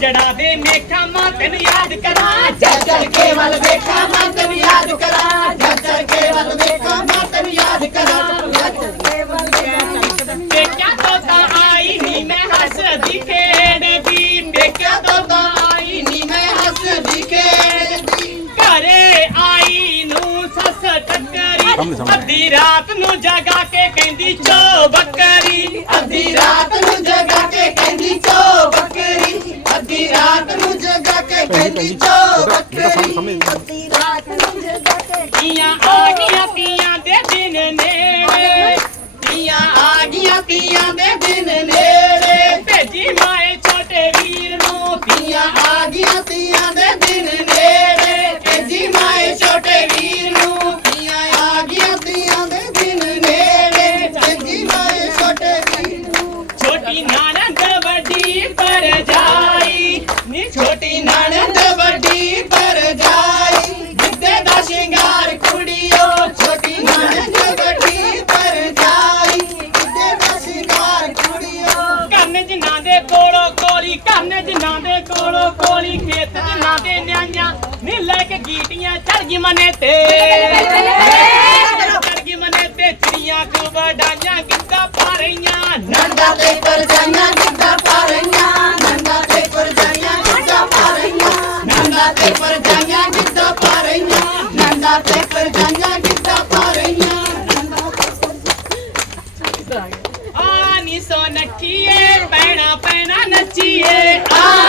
ਜੜਾ ਦੇ ਮੇਖਾ ਮਾਂ ਤੈਨੂੰ ਯਾਦ ਕਰਾਂ। ਜਲ ਜਲ ਕੇ ਵੱਲ ਵੇਖਾਂ ਮਾਂ ਤੈਨੂੰ ਯਾਦ ਕਰਾਂ। ਜਲ ਜਲ ਕੇ ਵੱਲ ਵੇਖਾਂ ਮਾਂ ਤੈਨੂੰ ਯਾਦ ਕਰਾਂ। ਮੈਂ ਹੱਸਦੀ ਖੇੜਦੀ ਘਰੇ ਆਈ ਨੂੰ ਸੱਸ ਟੱਕਰੀ। ਅੱਧੀ ਰਾਤ ਨੂੰ ਜਗਾ ਕੇ ਕਹਿੰਦੀ ਚੋ ਬੱਕਰੀ। ਅੱਧੀ ਰਾਤ ਨੂੰ ਜਗਾ ਕੇ ਕਹਿੰਦੀ You you. ਗਈ ਮਨੇ ਤੇ। ਚੜ ਗਈ ਮਨੇ ਤੇ ਚਿੜੀਆਂ ਖੂਬ ਡਾਂਜਾਂ ਗਿੱਧਾ ਪਾ ਰਹੀਆਂ। ਨੰਦਾ ਤੇ ਪਰਜਾਈਆਂ ਗਿੱਧਾ ਪਾ ਰਹੀਆਂ। ਨੰਦਾ ਤੇ ਪਰਜਾਈਆਂ ਗਿੱਧਾ ਪਾ ਰਹੀਆਂ। ਨੰਦਾ ਤੇ ਪਰਜਾਈਆਂ ਗਿੱਧਾ ਪਾ ਰਹੀਆਂ। ਨੰਦਾ ਤੇ ਪਰਜਾਈਆਂ ਗਿੱਧਾ ਪਾ ਰਹੀਆਂ। ਆ ਨੀ ਸੋ ਨੱਠੀਏ ਪੈਣਾ ਪੈਣਾ ਨੱਚੀਏ। ਆ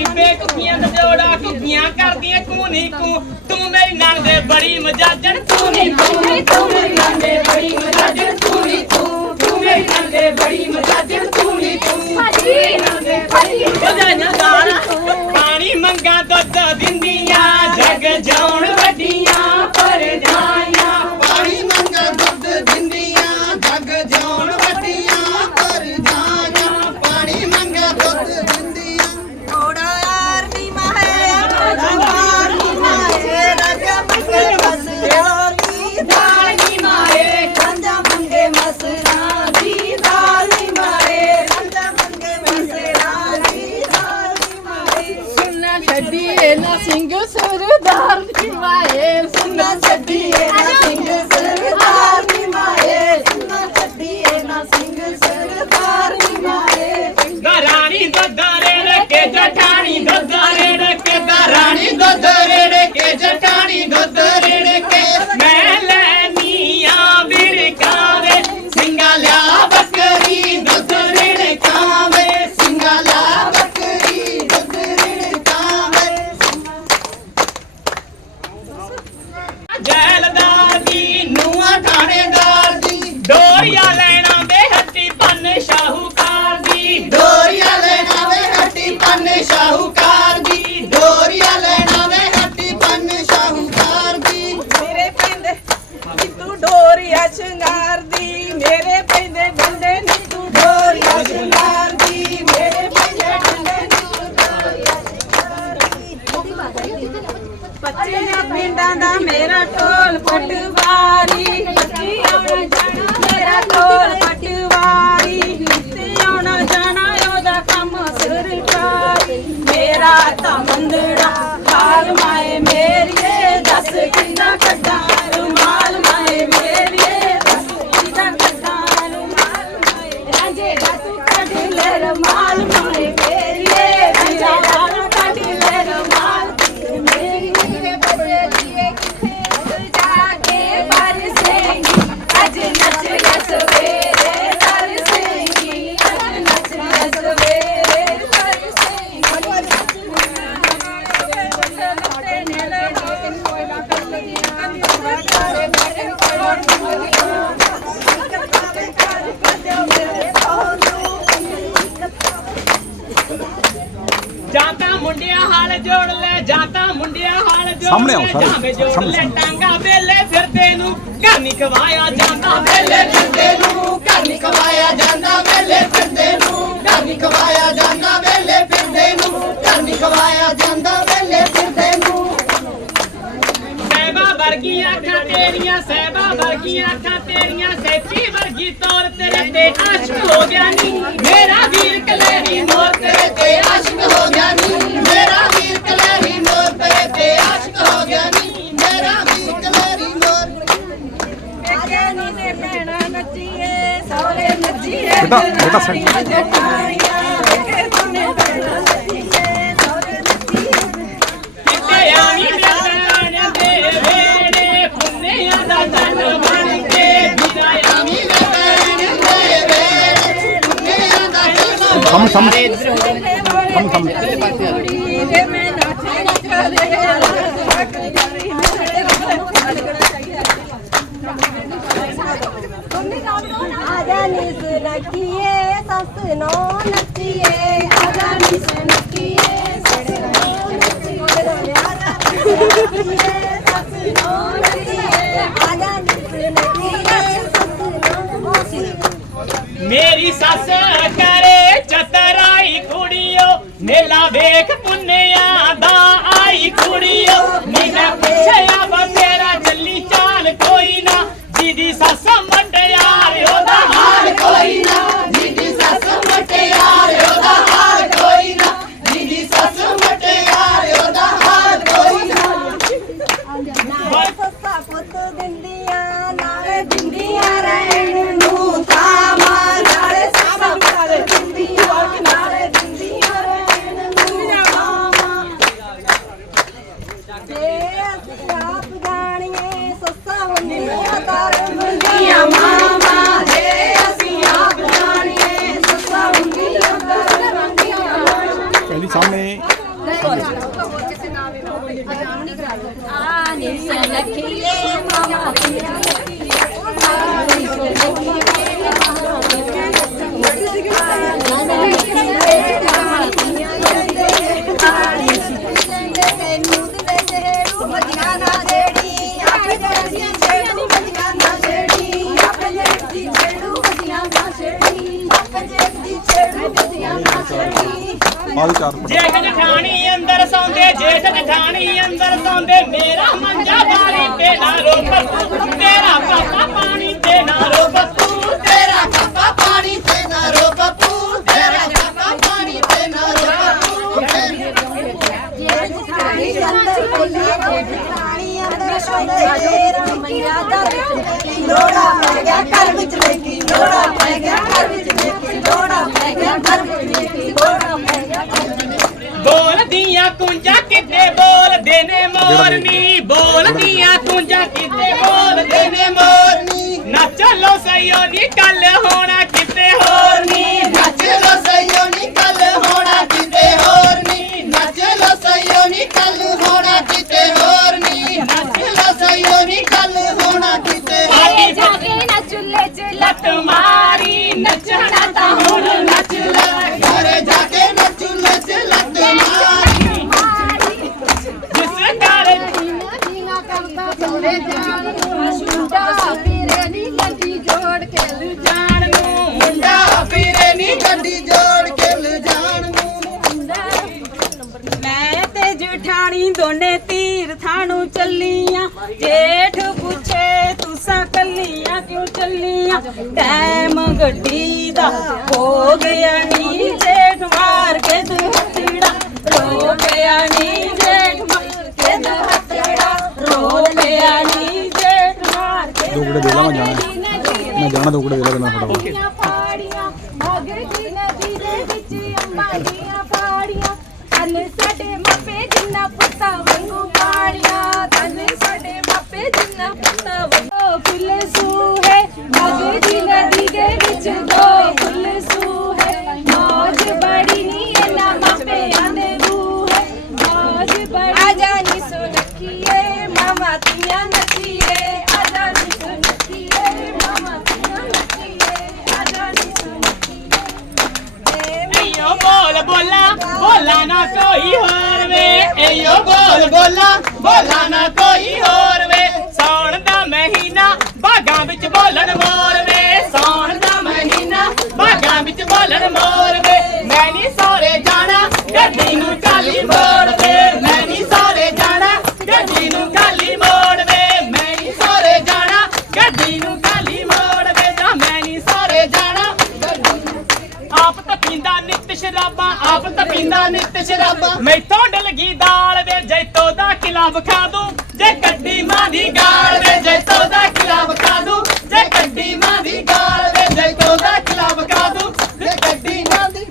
ਬੀਬੇ ਕੁੱਕੀਆਂ ਦੰਦੋੜਾ ਕੁੱਕੀਆਂ ਕਰਦੀਆਂ। ਕੂ ਨਹੀਂ ਕੂ ਤੂੰ ਮੇਰੀ ਨੰਗ ਦੇ ਬੜੀ ਮਜਾਜਣ। ਤੂੰ ਨਹੀਂ ਤੂੰ ਤੂੰ ਮੇਰੀ ਨੰਗ ਦੇ ਬੜੀ ਮਜਾਜਣ। ਤੂੰ ਨਹੀਂ ਤੂੰ ਤੂੰ ਮੇਰੀ ਨੰਗ ਦੇ ਬੜੀ ਮਜਾਜਣ। ਤੂੰ ਨਹੀਂ ਤੂੰ ਸਾਡੀ ਨੰਗ ਦੇ ਬੜੀ ਮਜਾਜਣ। ਪਾਣੀ ਮੰਗਾ ਦੁੱਧ ਦਿੰਦੀਆਂ ਜਗ ਜਾਉਣ ਵੱਡੀਆਂ। carro cargo. ਸਾਹਮਣੇ ਆਓ ਸਾਰੇ, ਸਾਹਮਣੇ। ਟਾਂਗਾ ਵੇਲੇ ਫਿਰਦੇ ਨੂੰ ਘਰ ਨਹੀਂ ਖਵਾਇਆ ਜਾਂਦਾ। ਵੇਲੇ ਫਿਰਦੇ ਨੂੰ ਘਰ ਨਹੀਂ ਖਵਾਇਆ ਜਾਂਦਾ। ਵੇਲੇ ਫਿਰਦੇ ਨੂੰ ਘਰ ਨਹੀਂ ਖਵਾਇਆ ਜਾਂਦਾ। ਵੇਲੇ ਫਿਰਦੇ ਨੂੰ ਘਰ ਨਹੀਂ ਖਵਾਇਆ ਜਾਂਦਾ। ਵੇਲੇ ਫਿਰਦੇ ਨੂੰ। ਸਹਿਬਾ ਵਰਗੀਆਂ ਅੱਖਾਂ ਤੇਰੀਆਂ ਸਹਿਬਾ ਵਰਗੀਆਂ ਅੱਖਾਂ ਤੇਰੀਆਂ ਸੈਚੀ ਵਰਗੀ ਤੌਰ ਤੇਰੇ ਤੇ ਆਸ਼ਕ ਹੋ ਗਿਆ ਨੀ। ਮੇਰਾ ਵੀਰ ਕਲੇਰੀ ਮੋਰ ਤੇਰੇ ਤੇ ਆਸ਼ਿਕ ਹੋ ਗਿਆ ਨੀ। ਮੇਰਾ ਬੇਟਾ- ਬੇਟਾ ਸਾਈਡ। ਜਟਾਣੀਆਂ ਵੇਖੇ ਤੁਨੇ ਭੈਣਾ ਨੱਚੀਏ ਸੌਰੇ ਨੱਚੀਏ ਕਿਤੇ ਆਵੀਂ ਜਗਾਣ ਦੇ ਵੇੜੇ ਪੁੰਨਿਆਂ ਦਾ ਜਨ ਬਣ ਕੇ ਵਿਦਾ ਆਵੀਂ ਸਾਹਮਣੇ ਸਾਹਮਣੇ ਹਮ ਹਮ ਕੁੜੀ ਦੇ ਮੈਂ ਨਾਚੇ ਕਰੇ ਆਜਾ ਨਿਸ ਨੱਕੀਏ ਸੱਸ ਨੋ ਨੱਚੀਏ ਆਜਾ ਨੱਕੀਏ ਸੱਸ ਨੋ ਨੱਚੀਏ ਸੱਸ ਨੋ ਨੱਚੀਏ ਆਜਾ ਨੱਕੀਏ ਸੱਸ ਨੋ ਨੱਚੀਏ ਮੇਰੀ ਸੱਸ ਕਰੇ ਚਤਰਾਈ ਕੁੜੀਓ ਮੇਲਾ ਵੇਖ ਪੁੰਨਿਆਂ ਮਾਵਾਂ ਪਹਿਲੀ ਆਹ ਚਾਰ ਪਟ ਜੇਠ ਜਠਾਣੀ ਅੰਦਰ ਸੌਂਦੇ ਜੇਠ ਜਠਾਣੀ ਅੰਦਰ ਸੌਂਦੇ ਮੇਰਾ ਮੰਜਾ ਬਾਰੀ ਤੇ ਨਾ ਰੋ ਬੱਪੂ ਤੇਰਾ ਪਾਪਾ ਪਾਣੀ ਤੇ ਨਾ ਰੋ ਬੱਪੂ ਤੇਰਾ ਕੱਪਾ ਪਾਣੀ ਤੇ ਨਾ ਰੋ ਬੱਪੂ ਤੇਰਾ ਕੱਪਾ ਪਾਣੀ ਤੇ ਨਾ ਰੋ ਬੱਪੂ ਲੋੜਾ ਪੈ ਗਿਆ ਘਰ ਵਿੱਚ ਲੈ ਕੇ ਲੋੜਾ ਪੈ ਗਿਆ ਘਰ ਵਿੱਚ ਲੈ ਕੇ ਲੋੜਾ ਪੈ ਗਿਆ ਘਰ ਵਿੱਚ ਕਿਤੇ ਬੋਲਦੇ ਨੇ ਮੋਰਨੀ? ਬੋਲਦੀਆਂ ਕੁੰਜਾ ਕਿਤੇ ਬੋਲਦੇ ਨੇ ਮੋਰਨੀ? ਨਾ ਚੱਲੋ ਸਈਓ ਨੀ ਕੱਲ ਹੋਣਾ ਕਿਤੇ ਹੋਰ ਨੀ ਨੱਚ ਲੋ ਸਈਓ ਨੀ ਕੱਲ ਹੋਣਾ ਕਿਤੇ ਹੋਰ ਨੀ ਨੱਚ ਲੋ ਸਈਓ ਨੀ ਕੱਲ ਹੋਣਾ ਕਿਤੇ ਹੋਰ ਨੀ ਨੱਚ ਲੋ ਸਈਓ ਨੀ ਕੱਲ ਹੋਣਾ ਕਿਤੇ ਹੋਰ ਜਾ ਕੇ ਨਾ ਚੁੱਲ੍ਹੇ 'ਚ ਲੱਤ ਮਾਰੀ। ਨੱਚਣਾ ਤਾਂ ਹੁਣ ਨੱਚ ਲੈ। Yeah. ਐਯੋ ਬੋਲ ਬੋਲਾ ਬੋਲਾ ਨਾ ਕੋਈ ਹੋਰ ਵੇ। ਸੌਣ ਦਾ ਮਹੀਨਾ ਬਾਗਾਂ ਵਿੱਚ ਬੋਲਣ ਮੋਰ ਸ਼ਰਾਬਾਂ ਆਪ ਤਾਂ ਪੀਂਦਾ ਨਿੱਤ ਸ਼ਰਾਬਾਂ। ਮੈਥੋਂ ਡਲਗੀ ਦਾਲ ਵੇ ਜੈਤੋ ਦਾ ਕਿਲਾ ਵਿਖਾ ਦੂੰ। ਜੇ ਕੱਢੀ ਮਾਂ ਦੀ ਗਾਲ ਵੇ ਜੈਤੋ ਦਾ ਕਿਲਾ ਵਿਖਾ ਦੂੰ। ਜੇ ਕੱਢੀ ਮਾਂ ਦੀ ਗਾਲ ਵੇ ਜੈਤੋ ਦਾ ਕਿਲਾ ਵਿਖਾ ਦੂੰ। ਜੇ ਕੱਢੀ ਮਾਂ ਦੀ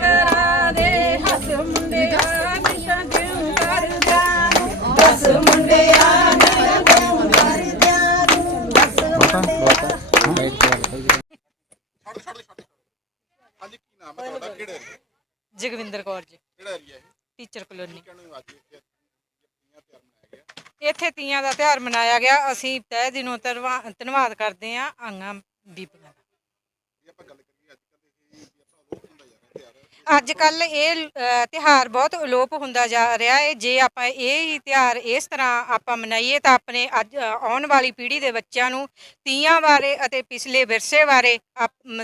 ਕਰਾ ਦੇ ਹੱਸ ਮੁੰਡਿਆ ਨਿਸ਼ਾ ਕਿਉਂ ਕਰਦਾ ਮੁੰਡਿਆ ਕਿਉਂ ਹਾਂਜੀ ਕੀ ਨਾਮ ਹੈ ਤੁਹਾਡਾ? ਕਿਹੜਾ ਏਰੀਆ ਜਗਵਿੰਦਰ ਕੌਰ ਜੀ। ਕਿਹੜਾ ਏਰੀਆ ਹੈ ਟੀਚਰ ਕਲੋਨੀ। ਕਿਹਨੂੰ ਅੱਜ ਇੱਥੇ ਤੀਆਂ ਤਿਆਰ ਮਨਾਇਆ ਗਿਆ ਇੱਥੇ ਤੀਆਂ ਦਾ ਤਿਉਹਾਰ ਮਨਾਇਆ ਗਿਆ। ਅਸੀਂ ਤਹਿ ਦਿਨੋਂ ਧੰਨਵਾ- ਧੰਨਵਾਦ ਕਰਦੇ ਹਾਂ। ਆਂਗਾ ਬੀਬੀਆਂ ਦਾ ਜੇ ਆਪਾਂ ਗੱਲ ਕਰੀਏ ਅੱਜ ਕੱਲ੍ਹ ਇਹ ਵੀ ਆਪਣਾ ਲੋਕ ਹੁੰਦਾ ਜਾ ਰਿਹਾ ਤਿਆਰ ਅੱਜ ਕੱਲ ਇਹ ਅ, ਤਿਉਹਾਰ ਬਹੁਤ ਅਲੋਪ ਹੁੰਦਾ ਜਾ ਰਿਹਾ ਹੈ ਜੇ ਆਪਾਂ ਇਹ ਹੀ ਤਿਉਹਾਰ ਇਸ ਤਰ੍ਹਾਂ ਆਪਾਂ ਮਨਾਈਏ ਤਾਂ ਆਪਣੇ ਅੱਜ ਆਉਣ ਵਾਲੀ ਪੀੜ੍ਹੀ ਦੇ ਬੱਚਿਆਂ ਨੂੰ ਤੀਆਂ ਬਾਰੇ ਅਤੇ ਪਿਛਲੇ ਵਿਰਸੇ ਬਾਰੇ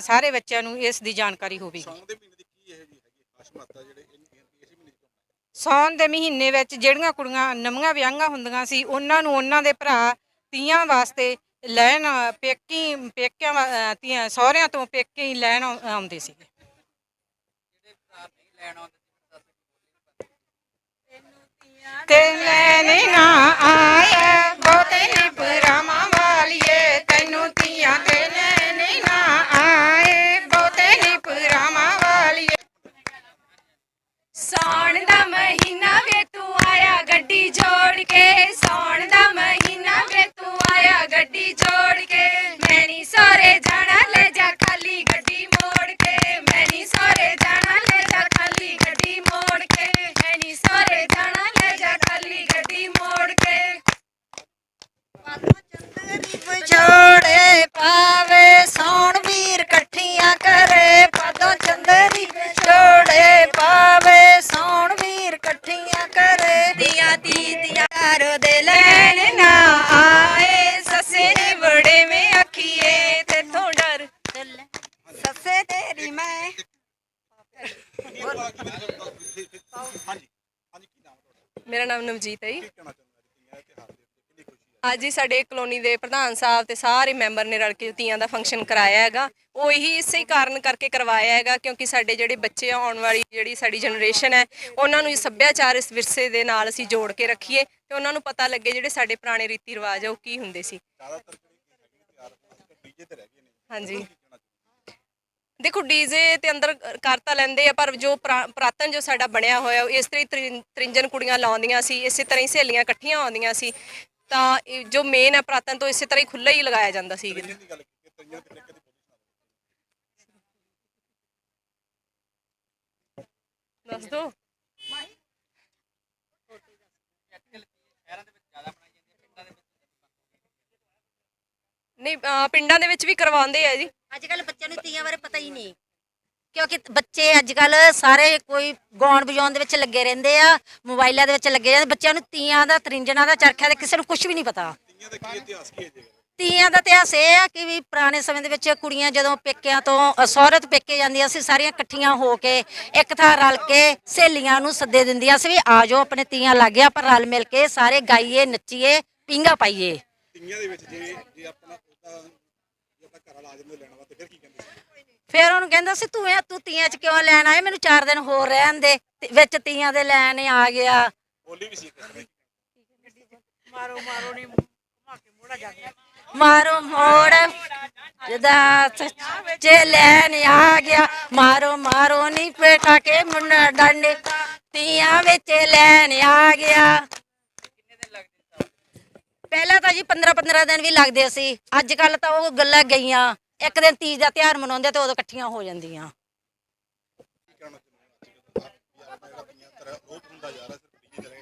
ਸਾਰੇ ਬੱਚਿਆਂ ਨੂੰ ਇਸ ਦੀ ਜਾਣਕਾਰੀ ਹੋਵੇਗੀ। ਸੌਣ ਦੇ ਮਹੀਨੇ ਦੀ ਕੀ ਇਹ ਜੀ ਹੈਗੀ ਖਾਸ ਮਹੱਤਤਾ ਜਿਹੜੇ ਇਹ ਇਸੇ ਮਹੀਨੇ ਚ ਸਾਉਣ ਦੇ ਮਹੀਨੇ ਵਿੱਚ ਜਿਹੜੀਆਂ ਕੁੜੀਆਂ ਨਵੀਆਂ ਵਿਆਹੀਆਂ ਹੁੰਦੀਆਂ ਸੀ ਉਹਨਾਂ ਨੂੰ ਉਹਨਾਂ ਦੇ ਭਰਾ ਤੀਆਂ ਵਾਸਤੇ ਲੈਣ ਪੇਕੀ ਪੇਕਿਆਂ ਤੀਆਂ ਸਹੁਰਿਆਂ ਤੋਂ ਪੇਕੇ ਲੈਣ ਆਉ- ਆਉਂਦੇ ਸੀਗੇ। ਤੇ ਲੈਣੇ ਨਾ ਆਇਆ ਬਹੁਤੇ ਨੀ ਵਾਲੀਏ। ਤੈਨੂੰ ਤੀਆਂ ਤੇ ਲੈਣੇ ਨਾ ਆਏ ਬਹੁਤੇ ਨੀ ਪਰਾਵਾਂ ਵਾਲੀਏ। ਸੌਣ ਦਾ ਮਹੀਨਾ ਵੇ ਤੂੰ ਆਇਆ ਗੱਡੀ ਜੋੜ ਕੇ। ਸੌਣ ਦਾ ਮਹੀਨਾ ਵੇ ਤੂੰ ਆਇਆ ਗੱਡੀ ਜੋੜ ਕੇ। ਤੀਤੀਆਂ ਘਰ ਦੇ ਲੈਣ ਨਾ ਆਏ ਸੱਸੇ ਨੇ ਬੜੇ ਮੇ ਅੱਖੀਏ ਤੇਥੋਂ ਡਰ। ਸੱਸੇ ਤੇਰੀ ਮੈਂ। ਹਾਂਜੀ ਹਾਂਜੀ ਕੀ ਨਾਮ ਹੈ ਤੁਹਾਡਾ ਮੇਰਾ ਨਾਮ ਨਵਜੀਤ ਹੈ ਜੀ? ਕਹਿਣਾ ਚਾਹੁੰਦਾ ਦੇ ਕਿੰਨੀ ਖੁਸ਼ੀ ਅੱਜ ਹੀ ਸਾਡੇ ਕਲੋਨੀ ਦੇ ਪ੍ਰਧਾਨ ਸਾਹਿਬ ਤੇ ਸਾਰੇ ਮੈਂਬਰ ਨੇ ਰਲ ਕੇ ਤੀਆਂ ਦਾ ਫੰਕਸ਼ਨ ਕਰਾਇਆ ਹੈਗਾ। ਉਹ ਇਹੀ ਇਸੇ ਕਾਰਨ ਕਰਕੇ ਕਰਵਾਇਆ ਹੈਗਾ ਕਿਉਂਕਿ ਸਾਡੇ ਜਿਹੜੇ ਬੱਚੇ ਆ, ਆਉਣ ਵਾਲੀ ਜਿਹੜੀ ਸਾਡੀ ਜਨਰੇਸ਼ਨ ਹੈ ਉਹਨਾਂ ਨੂੰ ਇਸ ਸੱਭਿਆਚਾਰ ਇਸ ਵਿਰਸੇ ਦੇ ਨਾਲ ਅਸੀਂ ਜੋੜ ਕੇ ਰੱਖੀਏ ਤੇ ਉਹਨਾਂ ਨੂੰ ਪਤਾ ਲੱਗੇ ਜਿਹੜੇ ਸਾਡੇ ਪੁਰਾਣੇ ਰੀਤੀ ਰਿਵਾਜ ਆ ਉਹ ਕੀ ਹੁੰਦੇ ਸੀ। ਹਾਂਜੀ। ਕੀ ਕਹਿਣਾ ਚਾਹੁੰਦੇ ਦੇਖੋ ਡੀਜ਼ੇ ਤੇ ਅੰਦਰ ਕਰਤਾ ਲੈਂਦੇ ਆ ਪਰ ਜੋ ਪੁਰਾ- ਪੁਰਾਤਨ ਜੋ ਸਾਡਾ ਬਣਿਆ ਹੋਇਆ ਉਹ ਇਸ ਤਰ੍ਹਾਂ ਹੀ ਤ੍ਰਿ- ਤ੍ਰਿੰਜਣ ਕੁੜੀਆਂ ਲਾਉਂਦੀਆਂ ਸੀ ਇਸੇ ਤਰ੍ਹਾਂ ਹੀ ਸਹੇਲੀਆਂ ਇਕੱਠੀਆਂ ਆਉਂਦੀਆਂ ਸੀ ਤਾਂ ਇਹ ਜੋ ਮੇਨ ਹੈ ਪੁਰਾਤਨ ਤੋਂ ਇਸੇ ਤਰ੍ਹਾਂ ਹੀ ਖੁੱਲ੍ਹਾ ਹੀ ਲਗਾਇਆ ਜਾਂਦਾ ਸੀ ਤਰੀਕੇ ਦੀ ਗੱਲ ਕੀਤੀ ਤਰੀਕੇ ਦੇ ਤਰੀਕੇ ਦੀ ਪੋਜੀਸ਼ਨ ਦੱਸ ਦੋ। ਨਹੀਂ ਅਹ ਪਿੰਡਾਂ ਦੇ ਵਿੱਚ ਵੀ ਕਰਵਾਉਂਦੇ ਆ ਜੀ। ਅੱਜ ਕੱਲ ਬੱਚਿਆਂ ਨੂੰ ਤੀਆਂ ਬਾਰੇ ਪਤਾ ਹੀ ਨਹੀਂ। ਕਿਉਂਕਿ ਬੱਚੇ ਅੱਜ ਕੱਲ ਸਾਰੇ ਕੋਈ ਗਾਉਣ ਵਜਾਉਣ ਦੇ ਵਿੱਚ ਲੱਗੇ ਰਹਿੰਦੇ ਆ ਮੋਬਾਈਲਾਂ ਦੇ ਵਿੱਚ ਲੱਗੇ ਜਾਂਦੇ ਬੱਚਿਆਂ ਨੂੰ ਤੀਆਂ ਦਾ ਤਰਿੰਜਣਾ ਦਾ ਚਰਖਾ ਦਾ ਕਿਸੇ ਨੂੰ ਕੁਝ ਵੀ ਨਹੀਂ ਪਤਾ। ਤੀਆਂ ਦਾ ਕੀ ਇਤਿਹਾਸ ਕੀ ਹੈ ਜੀ? ਤੀਆਂ ਦਾ ਇਤਿਹਾਸ ਇਹ ਆ ਕਿ ਵੀ ਪੁਰਾਣੇ ਸਮੇਂ ਦੇ ਵਿੱਚ ਕੁੜੀਆਂ ਜਦੋਂ ਪੇਕਿਆਂ ਤੋਂ ਅ, ਸਹੁਰੇ ਤੋਂ ਪੇਕੇ ਜਾਂਦੀਆਂ ਸੀ ਸਾਰੀਆਂ ਇਕੱਠੀਆਂ ਹੋ ਕੇ ਇੱਕ ਥਾਂ ਰਲ ਕੇ ਸਹੇਲੀਆਂ ਨੂੰ ਸੱਦੇ ਦਿੰਦੀਆਂ ਸੀ ਵੀ ਆ ਜਾਓ ਆਪਣੇ ਤੀਆਂ ਲੱਗੇ ਆਪਾਂ ਰਲ ਮਿਲ ਕੇ ਸਾਰੇ ਗਾਈਏ ਨੱਚੀਏ ਪਿੰਗਾ ਪਾਈਏ। ਤੀਆਂ ਦੇ ਵਿੱਚ ਜੇ ਜੇ ਆਪਣਾ ਉਹਦਾ ਜੇ ਆਪਾਂ ਘਰ ਵਾਲਾ ਆ ਜਾਂਦੇ ਲੈਣਾ ਵਾ ਤੇ ਫਿਰ ਕੀ ਕਹਿੰਦੇ ਸੀ? ਫਿਰ ਉਹਨੂੰ ਕਹਿੰਦਾ ਸੀ ਤੂੰ ਇਹ ਤੂੰ ਤੀਆਂ 'ਚ ਕਿਉਂ ਲੈਣ ਆਏ ਮੈਨੂੰ 4 ਦਿਨ ਹੋਰ ਰਹਿਣ ਦੇ। ਤੇ ਵਿੱਚ ਤੀਆਂ ਦੇ ਲੈਣ ਆ ਗਿਆ। ਬੋਲੀ ਵੀ ਸੀ ਇੱਕ ਤਰ੍ਹਾਂ ਦੀ। ਮਾਰੋ ਮੋੜ ਜਦਾ ਚ ਲੈਣ ਆ ਗਿਆ ਮਾਰੋ ਮਾਰੋ ਨੀ ਪੇਟਾ ਕੇ ਮੁੰਡਾ ਡਾਂਡੇ। ਤੀਆਂ ਵਿੱਚ ਲੈਣ ਆ ਗਿਆ। ਪਹਿਲਾਂ ਤਾਂ ਜੀ 15 15 ਦਿਨ ਵੀ ਲੱਗਦੇ ਸੀ। ਅੱਜ ਕੱਲ ਤਾਂ ਉਹ ਗੱਲਾਂ ਗਈਆਂ। ਇੱਕ ਦਿਨ ਤੀਜ ਦਾ ਤਿਉਹਾਰ ਮਨਾਉਂਦੇ ਤੇ ਉਦੋਂ ਇਕੱਠੀਆਂ ਹੋ ਜਾਂਦੀਆਂ।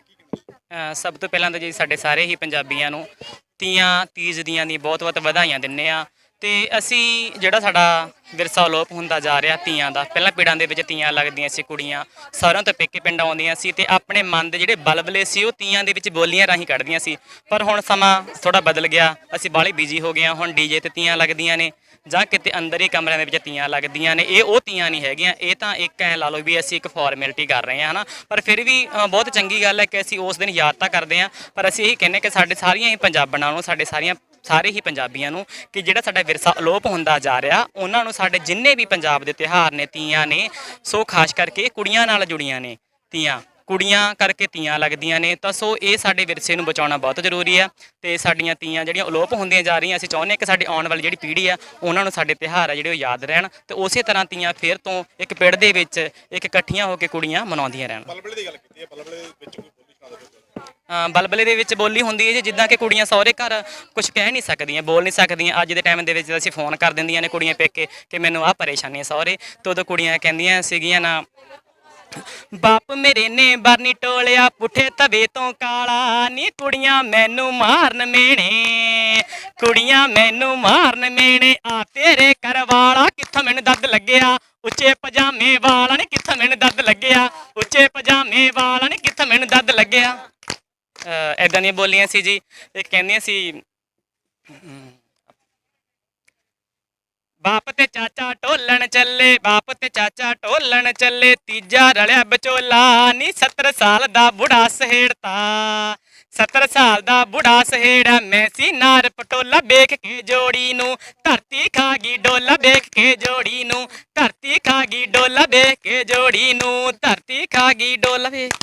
ਕੀ ਅ, ਸਭ ਤੋਂ ਪਹਿਲਾਂ ਤਾਂ ਜੀ ਸਾਡੇ ਸਾਰੇ ਹੀ ਪੰਜਾਬੀਆਂ ਨੂੰ ਤੀਆਂ ਤੀਜ ਦੀਆਂ ਦੀ ਬਹੁਤ ਬਹੁਤ ਵਧਾਈਆਂ ਦਿੰਨੇ ਆ। ਤੇ ਅਸੀਂ ਜਿਹੜਾ ਸਾਡਾ ਵਿਰਸਾ ਅਲੋਪ ਹੁੰਦਾ ਜਾ ਰਿਹਾ ਤੀਆਂ ਦਾ, ਪਹਿਲਾਂ ਪਿੰਡਾਂ ਦੇ ਵਿੱਚ ਤੀਆਂ ਲੱਗਦੀਆਂ ਸੀ ਕੁੜੀਆਂ, ਸਾਰਿਆਂ ਤੋਂ ਪੇਕੇ ਪਿੰਡ ਆਉਂਦੀਆਂ ਸੀ ਤੇ ਆਪਣੇ ਮਨ ਦੇ ਜਿਹੜੇ ਬਲਬਲੇ ਸੀ ਉਹ ਤੀਆਂ ਦੇ ਵਿੱਚ ਬੋਲੀਆਂ ਰਾਹੀਂ ਕੱਢਦੀਆਂ ਸੀ। ਪਰ ਹੁਣ ਸਮਾਂ ਥੋੜਾ ਬਦਲ ਗਿਆ, ਅਸੀਂ ਬਾਹਲੇ ਬਿਜ਼ੀ ਹੋ ਗਏ ਹਾਂ, ਹੁਣ ਡੀਜੇ ਤੇ ਤੀਆਂ ਲੱਗਦੀਆਂ ਨੇ। ਜਾਂ ਕਿਤੇ ਅੰਦਰ ਹੀ ਕਮਰਿਆਂ ਦੇ ਵਿੱਚ ਤੀਆਂ ਲੱਗਦੀਆਂ ਨੇ, ਇਹ ਉਹ ਤੀਆਂ ਨਹੀਂ ਹੈਗੀਆਂ, ਇਹ ਤਾਂ ਇੱਕ ਐ ਲਾ ਲਓ ਵੀ ਅਸੀਂ ਇੱਕ ਫਾਰਮੈਲਿਟੀ ਕਰ ਰਹੇ ਹਾਂ, ਹਨਾ? ਪਰ ਫਿਰ ਵੀ ਬਹੁਤ ਚੰਗੀ ਗੱਲ ਹੈ ਕਿ ਅਸੀਂ ਉਸ ਦਿਨ ਯਾਦ ਤਾਂ ਕਰਦੇ ਹਾਂ, ਪਰ ਅਸੀਂ ਇਹੀ ਕਹਿੰਦੇ ਕਿ ਸਾਡੇ ਸਾਰੀਆਂ ਹੀ ਪੰਜਾਬਣਾਂ ਨੂੰ, ਸਾਡੇ ਸਾਰੀਆਂ, ਸਾਰੇ ਹੀ ਪੰਜਾਬੀਆਂ ਨੂੰ ਕਿ ਜਿਹੜਾ ਸਾਡਾ ਵਿਰਸਾ ਅਲੋਪ ਹੁੰਦਾ ਜਾ ਰਿਹਾ, ਉਹਨਾਂ ਨੂੰ ਸਾਡੇ ਜਿੰਨੇ ਵੀ ਪੰਜਾਬ ਦੇ ਤਿਉਹਾਰ ਨੇ, ਤੀਆਂ ਨੇ, ਸੋ ਖਾਸ ਕਰਕੇ ਕੁੜੀਆਂ ਨਾਲ ਜੁੜੀਆਂ ਨੇ, ਤੀਆਂ। ਕੁੜੀਆਂ ਕਰਕੇ ਤੀਆਂ ਲੱਗਦੀਆਂ ਨੇ ਤਾਂ ਸੋ ਇਹ ਸਾਡੇ ਵਿਰਸੇ ਨੂੰ ਬਚਾਉਣਾ ਬਹੁਤ ਜ਼ਰੂਰੀ ਆ ਤੇ ਸਾਡੀਆਂ ਤੀਆਂ ਜਿਹੜੀਆਂ ਅਲੋਪ ਹੁੰਦੀਆਂ ਜਾ ਰਹੀਆਂ ਅਸੀਂ ਚਾਹੁੰਦੇ ਹਾਂ ਕਿ ਸਾਡੀ ਆਉਣ ਵਾਲੀ ਜਿਹੜੀ ਪੀੜ੍ਹੀ ਆ ਉਹਨਾਂ ਨੂੰ ਸਾਡੇ ਤਿਉਹਾਰ ਆ ਜਿਹੜੇ ਉਹ ਯਾਦ ਰਹਿਣ ਤੇ ਉਸੇ ਤਰ੍ਹਾਂ ਤੀਆਂ ਫੇਰ ਤੋਂ ਇੱਕ ਪਿੰਡ ਦੇ ਵਿੱਚ ਇੱਕ ਇਕੱਠੀਆਂ ਹੋ ਕੇ ਕੁੜੀਆਂ ਮਨਾਉਂਦੀਆਂ ਰਹਿਣ। ਬਲਬਲੇ ਦੀ ਗੱਲ ਕੀਤੀ ਹੈ ਬਲਬਲੇ ਦੇ ਵਿੱਚ ਕੋਈ ਬੋਲੀ ਸੁਣਾ ਦਿਓ। ਬਲਬਲੇ ਦੇ ਵਿੱਚ ਬੋਲੀ ਹੁੰਦੀ ਹੈ ਜੀ ਜਿੱਦਾਂ ਕਿ ਕੁੜੀਆਂ ਸਹੁਰੇ ਘਰ ਕੁਝ ਕਹਿ ਨਹੀਂ ਸਕਦੀਆਂ ਬੋਲ ਨਹੀਂ ਸਕਦੀਆਂ। ਅੱਜ ਦੇ ਟਾਈਮ ਦੇ ਵਿੱਚ ਅਸੀਂ ਫੋਨ ਕਰ ਦਿੰਦੀਆਂ ਨੇ ਕੁੜੀਆਂ ਪੇਕੇ ਕਿ ਮੈਨੂੰ ਆਹ ਪਰੇਸ਼ਾਨੀ ਹੈ ਸਹੁਰੇ। ਤੇ ਉਦੋਂ ਕੁੜੀਆਂ ਕਹਿੰਦੀਆਂ ਸੀਗੀਆਂ ਨਾ ਬਾਪ ਮੇਰੇ ਨੇ ਬਰਨੀ ਟੋਲਿਆ, ਪੁੱਠੇ ਤਵੇ ਤੋਂ ਕਾਲਾ ਨੀ ਕੁੜੀਆਂ ਮੈਨੂੰ ਮਾਰਨ ਮੇਣੇ। ਕੁੜੀਆਂ ਮੈਨੂੰ ਮਾਰਨ ਮੇਣੇ, ਆ ਤੇਰੇ ਘਰ ਵਾਲਾ ਕਿੱਥੋਂ ਮੈਨੂੰ ਦੱਦ ਲੱਗਿਆ? ਉੱਚੇ ਪਜਾਮੇ ਵਾਲਾ ਨੀ ਕਿੱਥੋਂ ਮੈਨੂੰ ਦੱਦ ਲੱਗਿਆ? ਉੱਚੇ ਪਜਾਮੇ ਵਾਲਾ ਨੀ ਕਿੱਥੋਂ ਮੈਨੂੰ ਦੱਦ ਲੱਗਿਆ? ਐਦਾਂ ਦੀਆਂ ਬੋਲੀਆਂ ਸੀ ਜੀ ਇਹ ਕਹਿੰਦੀਆਂ ਸੀ ਬਾਪ ਤੇ ਚਾਚਾ ਢੋਲਣ ਚੱਲੇ, ਬਾਪ ਤੇ ਚਾਚਾ ਢੋਲਣ ਚੱਲੇ, ਤੀਜਾ ਰਲਿਆ ਵਿਚੋਲਾ ਨੀ 70 ਸਾਲ ਦਾ ਬੁੜਾ ਸਹੇੜਤਾ। 70 ਸਾਲ ਦਾ ਬੁੜਾ ਸਹੇੜਾ ਮੈਸੀ ਨਾਰ ਪਟੋਲਾ ਵੇਖ ਕੇ ਜੋੜੀ ਨੂੰ। ਧਰਤੀ ਖਾ ਗਈ ਡੋਲਾ ਵੇਖ ਕੇ ਜੋੜੀ ਨੂੰ। ਧਰਤੀ ਖਾ ਗਈ ਡੋਲਾ ਵੇਖ ਕੇ ਜੋੜੀ ਨੂੰ। ਧਰਤੀ ਖਾ ਗਈ ਡੋਲਾ ਵੇਖ